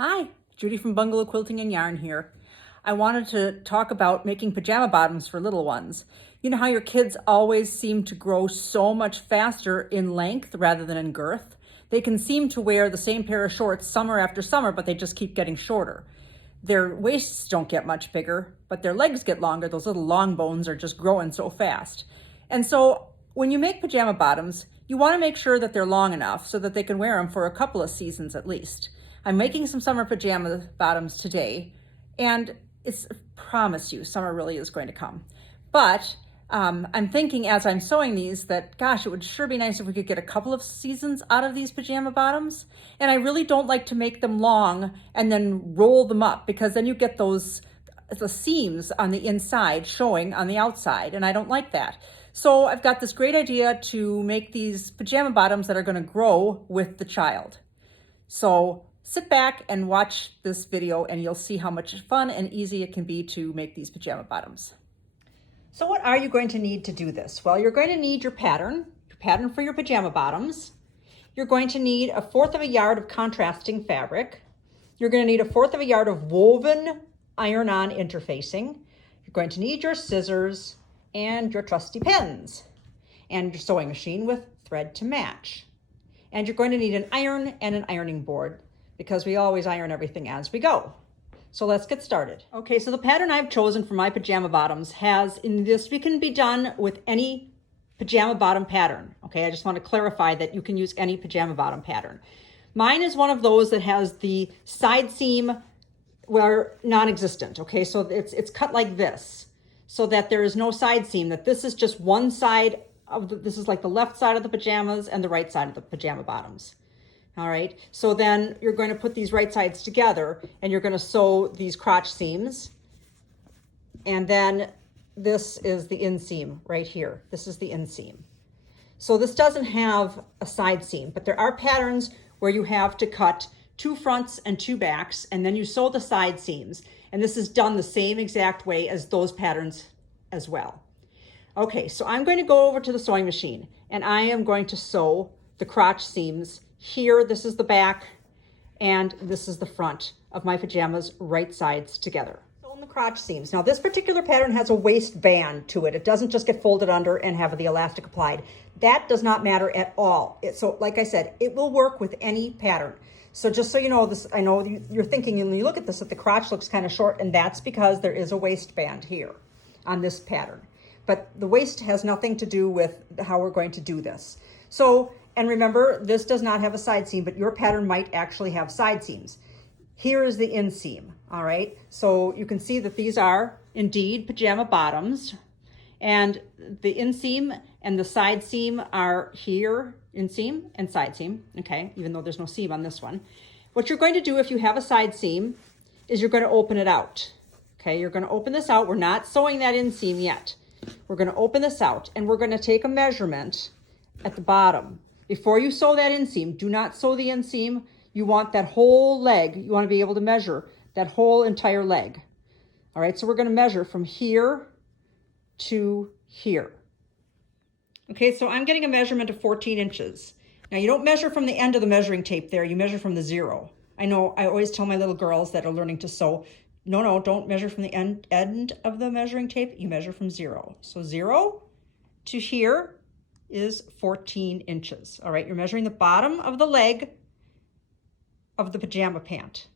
Hi, Judy from Bungalow Quilting and Yarn here. I wanted to talk about making pajama bottoms for little ones. You know how your kids always seem to grow so much faster in length rather than in girth? They can seem to wear the same pair of shorts summer after summer, but they just keep getting shorter. Their waists don't get much bigger, but their legs get longer. Those little long bones are just growing so fast. And so when you make pajama bottoms, you want to make sure that they're long enough so that they can wear them for a couple of seasons at least. I'm making some summer pajama bottoms today, and I promise you, summer really is going to come. But I'm thinking as I'm sewing these that, gosh, it would sure be nice if we could get a couple of seasons out of these pajama bottoms. And I really don't like to make them long and then roll them up, because then you get the seams on the inside showing on the outside, and I don't like that. So I've got this great idea to make these pajama bottoms that are going to grow with the child. So sit back and watch this video and you'll see how much fun and easy it can be to make these pajama bottoms. So what are you going to need to do this? Well, you're going to need your pattern for your pajama bottoms. You're going to need 1/4 yard of contrasting fabric. You're going to need 1/4 yard of woven iron-on interfacing. You're going to need your scissors and your trusty pens and your sewing machine with thread to match. And you're going to need an iron and an ironing board, because we always iron everything as we go. So let's get started. Okay, so the pattern I've chosen for my pajama bottoms we can be done with any pajama bottom pattern. Okay, I just want to clarify that you can use any pajama bottom pattern. Mine is one of those that has the side seam non-existent. Okay, so it's cut like this, so that there is no side seam, that this is just one side this is like the left side of the pajamas and the right side of the pajama bottoms. All right, so then you're going to put these right sides together and you're going to sew these crotch seams. And then this is the inseam right here. This is the inseam. So this doesn't have a side seam, but there are patterns where you have to cut 2 fronts and 2 backs, and then you sew the side seams. And this is done the same exact way as those patterns as well. Okay, so I'm going to go over to the sewing machine and I am going to sew the crotch seams here. This is the back and this is the front of my pajamas, right sides together. Sew the crotch seams. Now this particular pattern has a waistband to it. It doesn't just get folded under and have the elastic applied. That does not matter at all. So like I said, it will work with any pattern. So just so you know this, I know you're thinking when you look at this that the crotch looks kind of short, and that's because there is a waistband here on this pattern. But the waist has nothing to do with how we're going to do this. So, and remember, this does not have a side seam, but your pattern might actually have side seams. Here is the inseam, all right? So you can see that these are indeed pajama bottoms, and the inseam and the side seam are here, inseam and side seam, okay? Even though there's no seam on this one. What you're going to do if you have a side seam is you're going to open it out, okay? You're going to open this out. We're not sewing that inseam yet. We're going to open this out and we're going to take a measurement at the bottom. Before you sew that inseam, do not sew the inseam. You want that whole leg. You want to be able to measure that whole entire leg. All right, so we're going to measure from here to here. Okay, so I'm getting a measurement of 14 inches. Now you don't measure from the end of the measuring tape there, you measure from the 0. I know I always tell my little girls that are learning to sew, no, don't measure from the end of the measuring tape, you measure from 0. So 0 to here is 14 inches. All right, you're measuring the bottom of the leg of the pajama pant.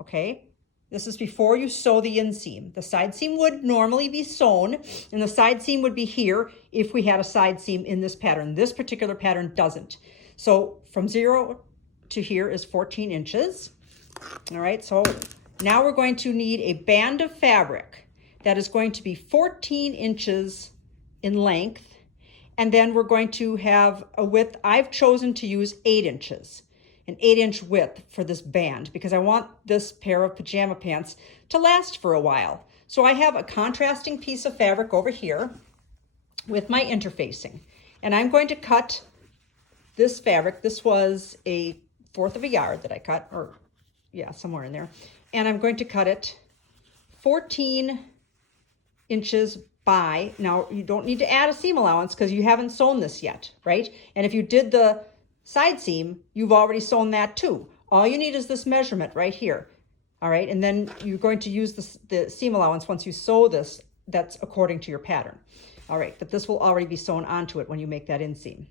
Okay, this is before you sew the inseam. The side seam would normally be sewn, and the side seam would be here if we had a side seam in this pattern. This particular pattern doesn't. So from 0 to here is 14 inches. All right, so now we're going to need a band of fabric that is going to be 14 inches in length. And then we're going to have a width. I've chosen to use 8 inches, an 8-inch width for this band, because I want this pair of pajama pants to last for a while. So I have a contrasting piece of fabric over here with my interfacing. And I'm going to cut this fabric. This was a 1/4 yard that I cut, or yeah, somewhere in there. And I'm going to cut it 14 inches by, now you don't need to add a seam allowance because you haven't sewn this yet, right? And if you did the side seam, you've already sewn that too. All you need is this measurement right here. All right, and then you're going to use the seam allowance once you sew this, that's according to your pattern. All right, but this will already be sewn onto it when you make that inseam.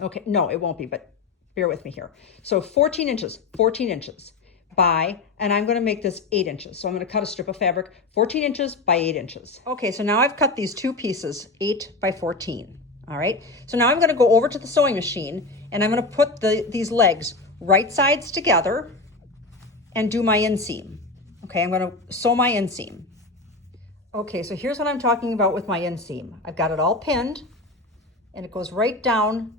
Okay, no, it won't be, but bear with me here. So 14 inches by, and I'm going to make this 8 inches. So I'm going to cut a strip of fabric 14 inches by 8 inches. Okay, so now I've cut these two pieces 8 by 14. All right, so now I'm going to go over to the sewing machine and I'm going to put these legs right sides together and do my inseam. Okay, I'm going to sew my inseam. Okay, so here's what I'm talking about with my inseam. I've got it all pinned and it goes right down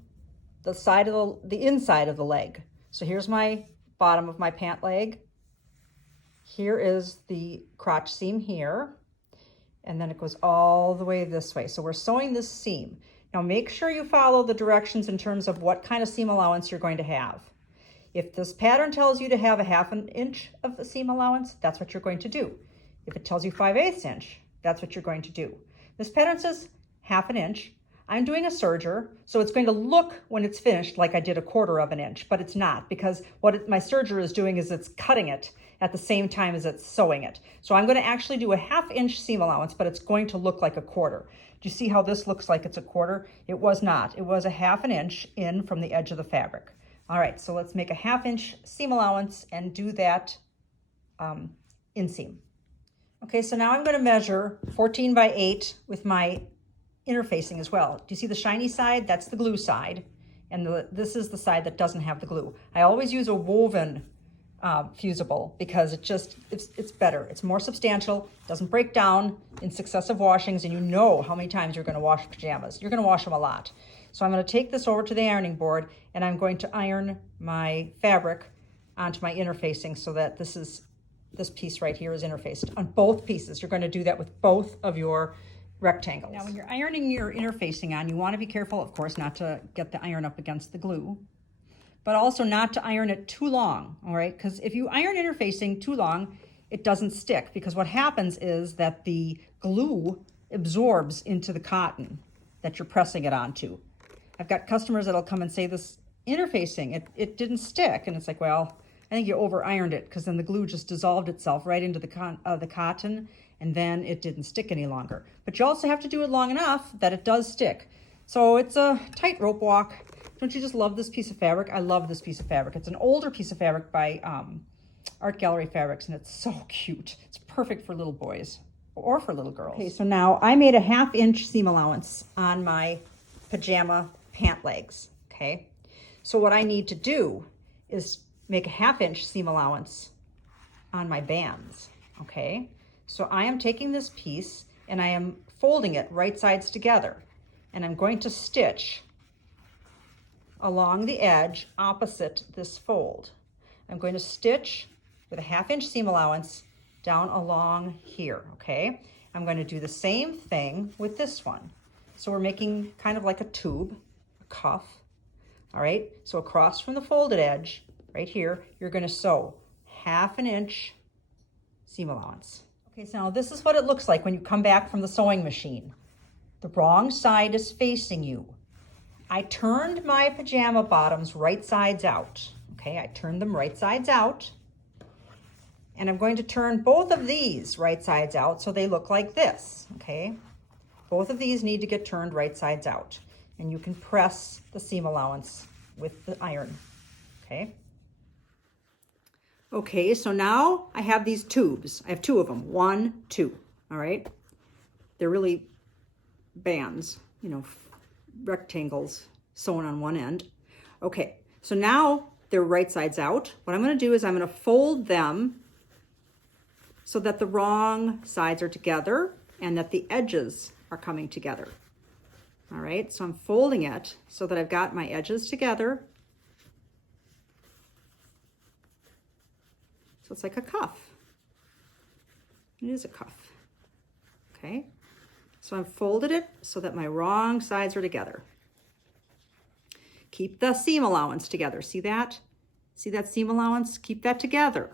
the side of the inside of the leg. So here's my bottom of my pant leg. Here is the crotch seam here. And then it goes all the way this way. So we're sewing this seam. Now make sure you follow the directions in terms of what kind of seam allowance you're going to have. If this pattern tells you to have a 1/2 inch of the seam allowance, that's what you're going to do. If it tells you 5/8 inch, that's what you're going to do. This pattern says 1/2 inch. I'm doing a serger, so it's going to look when it's finished like I did 1/4 inch, but it's not, because what my serger is doing is it's cutting it at the same time as it's sewing it. So I'm going to actually do a 1/2 inch seam allowance, but it's going to look like 1/4. Do you see how this looks like it's 1/4? It was not. It was a 1/2 inch in from the edge of the fabric. All right, so let's make a 1/2 inch seam allowance and do that inseam. Okay, so now I'm going to measure 14 by 8 with my interfacing as well. Do you see the shiny side? That's the glue side. And this is the side that doesn't have the glue. I always use a woven fusible because it's better. It's more substantial, doesn't break down in successive washings, and you know how many times you're going to wash pajamas. You're going to wash them a lot. So I'm going to take this over to the ironing board and I'm going to iron my fabric onto my interfacing so that this piece right here is interfaced on both pieces. You're going to do that with both of your rectangles. Now, when you're ironing your interfacing on, you want to be careful, of course, not to get the iron up against the glue, but also not to iron it too long, all right? Because if you iron interfacing too long, it doesn't stick, because what happens is that the glue absorbs into the cotton that you're pressing it onto. I've got customers that'll come and say this interfacing, it didn't stick, and it's like, well, I think you over ironed it, because then the glue just dissolved itself right into the cotton, and then it didn't stick any longer. But you also have to do it long enough that it does stick. So it's a tightrope walk. Don't you just love this piece of fabric? I love this piece of fabric. It's an older piece of fabric by Art Gallery Fabrics, and it's so cute. It's perfect for little boys or for little girls. Okay, so now I made a 1/2 inch seam allowance on my pajama pant legs, okay? So what I need to do is make a 1/2 inch seam allowance on my bands, okay? So I am taking this piece and I am folding it right sides together, and I'm going to stitch along the edge opposite this fold. I'm going to stitch with a 1/2 inch seam allowance down along here, okay? I'm going to do the same thing with this one. So we're making kind of like a tube, a cuff, all right? So across from the folded edge, right here, you're going to sew 1/2 inch seam allowance. Okay, so now this is what it looks like when you come back from the sewing machine. The wrong side is facing you. I turned my pajama bottoms right sides out. Okay, I turned them right sides out. And I'm going to turn both of these right sides out so they look like this, okay? Both of these need to get turned right sides out. And you can press the seam allowance with the iron, okay? Okay, so now I have these tubes. I have 2 of them, 1, 2, all right? They're really bands, you know, rectangles sewn on one end. Okay, so now they're right sides out. What I'm gonna do is I'm gonna fold them so that the wrong sides are together and that the edges are coming together. All right, so I'm folding it so that I've got my edges together. So it's like a cuff. It is a cuff, okay? So I've folded it so that my wrong sides are together. Keep the seam allowance together. See that? See that seam allowance? Keep that together.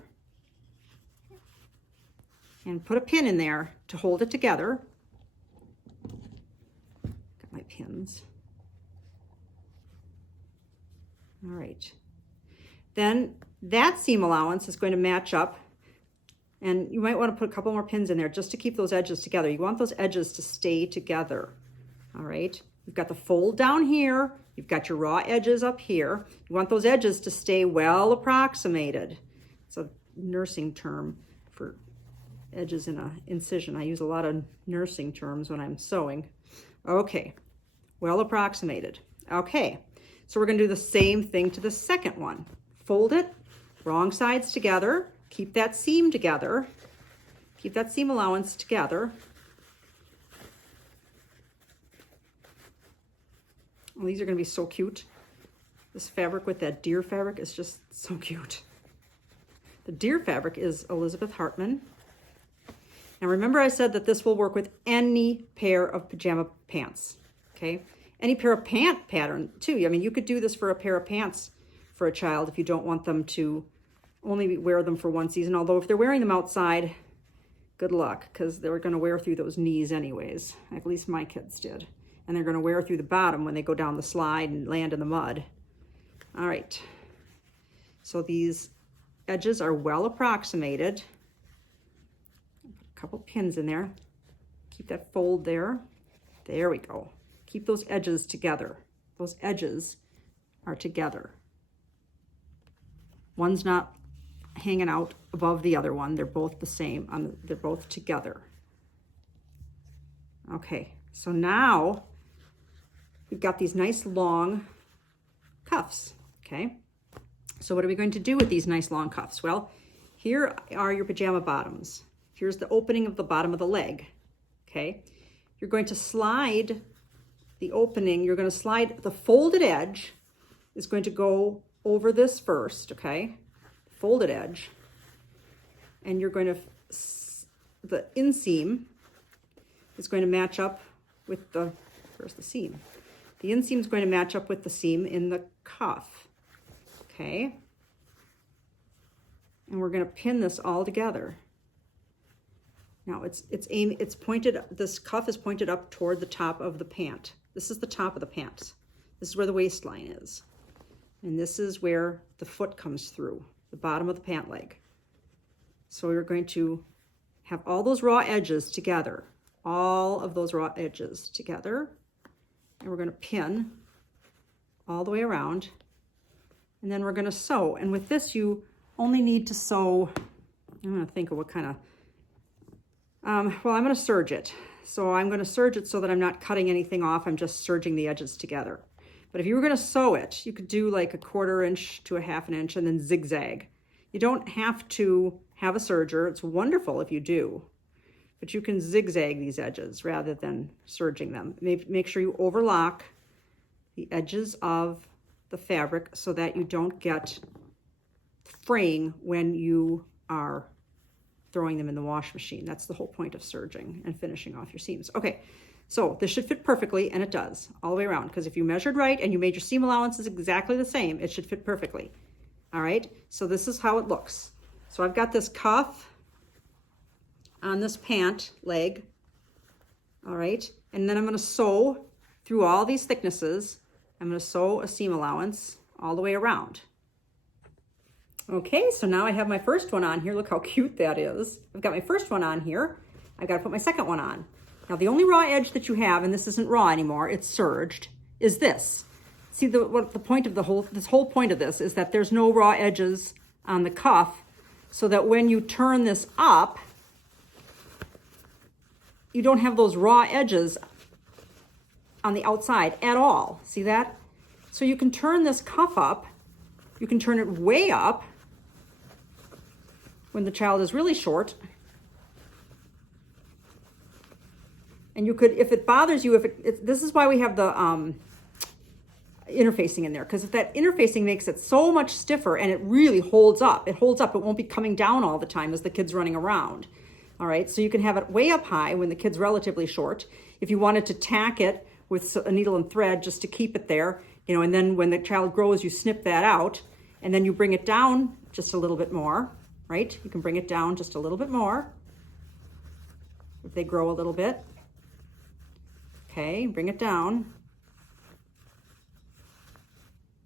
And put a pin in there to hold it together. Got my pins. All right. then that seam allowance is going to match up, and you might want to put a couple more pins in there just to keep those edges together. You want those edges to stay together. All right, you've got the fold down here, you've got your raw edges up here. You want those edges to stay well approximated. It's a nursing term for edges in a incision. I use a lot of nursing terms when I'm sewing. Okay, well approximated. Okay, so we're gonna do the same thing to the second one. Fold it, wrong sides together, keep that seam together, keep that seam allowance together. Well, these are gonna be so cute. This fabric with that deer fabric is just so cute. The deer fabric is Elizabeth Hartman. Now remember I said that this will work with any pair of pajama pants, okay? Any pair of pant pattern too. I mean, you could do this for a pair of pants for a child if you don't want them to only wear them for one season. Although if they're wearing them outside, good luck, because they're gonna wear through those knees anyways. At least my kids did. And they're gonna wear through the bottom when they go down the slide and land in the mud. All right, so these edges are well approximated. Couple pins in there. Keep that fold there. There we go. Keep those edges together. Those edges are together. One's not hanging out above the other one. They're both the same. They're both together. Okay, so now we've got these nice long cuffs, okay? So what are we going to do with these nice long cuffs? Well, here are your pajama bottoms. Here's the opening of the bottom of the leg, okay? You're going to slide the opening, you're going to slide the folded edge is going to go over this first, okay? Folded edge. And you're going to, the inseam is going to match up with the, where's the seam? The inseam is going to match up with the seam in the cuff, okay? And we're going to pin this all together. Now it's pointed, this cuff is pointed up toward the top of the pant. This is the top of the pants. This is where the waistline is. And this is where the foot comes through, the bottom of the pant leg. So we're going to have all those raw edges together, all of those raw edges together. And we're going to pin all the way around. And then we're going to sew. And with this, you only need to sew, I'm going to think of what kind of, well, I'm going to serge it. So I'm going to serge it so that I'm not cutting anything off. I'm just serging the edges together. But if you were going to sew it, you could do like 1/4 inch to 1/2 inch and then zigzag. You don't have to have a serger. It's wonderful if you do. But you can zigzag these edges rather than serging them. Make sure you overlock the edges of the fabric so that you don't get fraying when you are throwing them in the wash machine. That's the whole point of serging and finishing off your seams. Okay, so this should fit perfectly, and it does, all the way around, because if you measured right and you made your seam allowances exactly the same, it should fit perfectly. All right, so this is how it looks. So I've got this cuff on this pant leg, all right, and then I'm going to sew through all these thicknesses. I'm going to sew a seam allowance all the way around. Okay, so now I have my first one on here. Look how cute that is. I've got my first one on here. I've got to put my second one on. Now the only raw edge that you have, and this isn't raw anymore, it's serged, is this. See, what the point of this whole point of this is that there's no raw edges on the cuff, so that when you turn this up, you don't have those raw edges on the outside at all. See that? So you can turn this cuff up, you can turn it way up when the child is really short. And you could, if it bothers you, this is why we have the interfacing in there, because if that interfacing makes it so much stiffer and it really holds up, it won't be coming down all the time as the kid's running around. All right, so you can have it way up high when the kid's relatively short. If you wanted to tack it with a needle and thread just to keep it there, you know, and then when the child grows, you snip that out, and then you bring it down just a little bit more, right? You can bring it down just a little bit more if they grow a little bit. Okay, bring it down.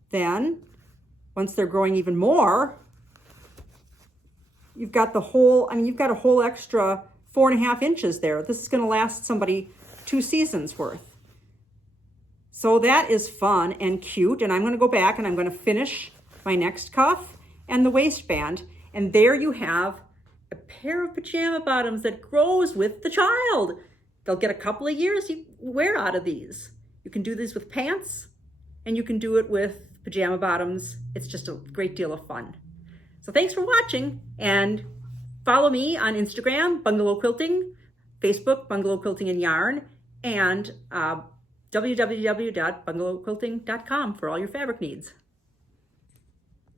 Then once they're growing even more, you've got the whole, I mean, you've got a whole extra 4.5 inches there. This is going to last somebody 2 seasons worth. So that is fun and cute. And I'm going to go back and I'm going to finish my next cuff and the waistband. And there you have a pair of pajama bottoms that grows with the child. They'll get a couple of years you wear out of these. You can do these with pants and you can do it with pajama bottoms. It's just a great deal of fun. So thanks for watching, and follow me on Instagram, Bungalow Quilting, Facebook, Bungalow Quilting and Yarn, and www.bungalowquilting.com for all your fabric needs.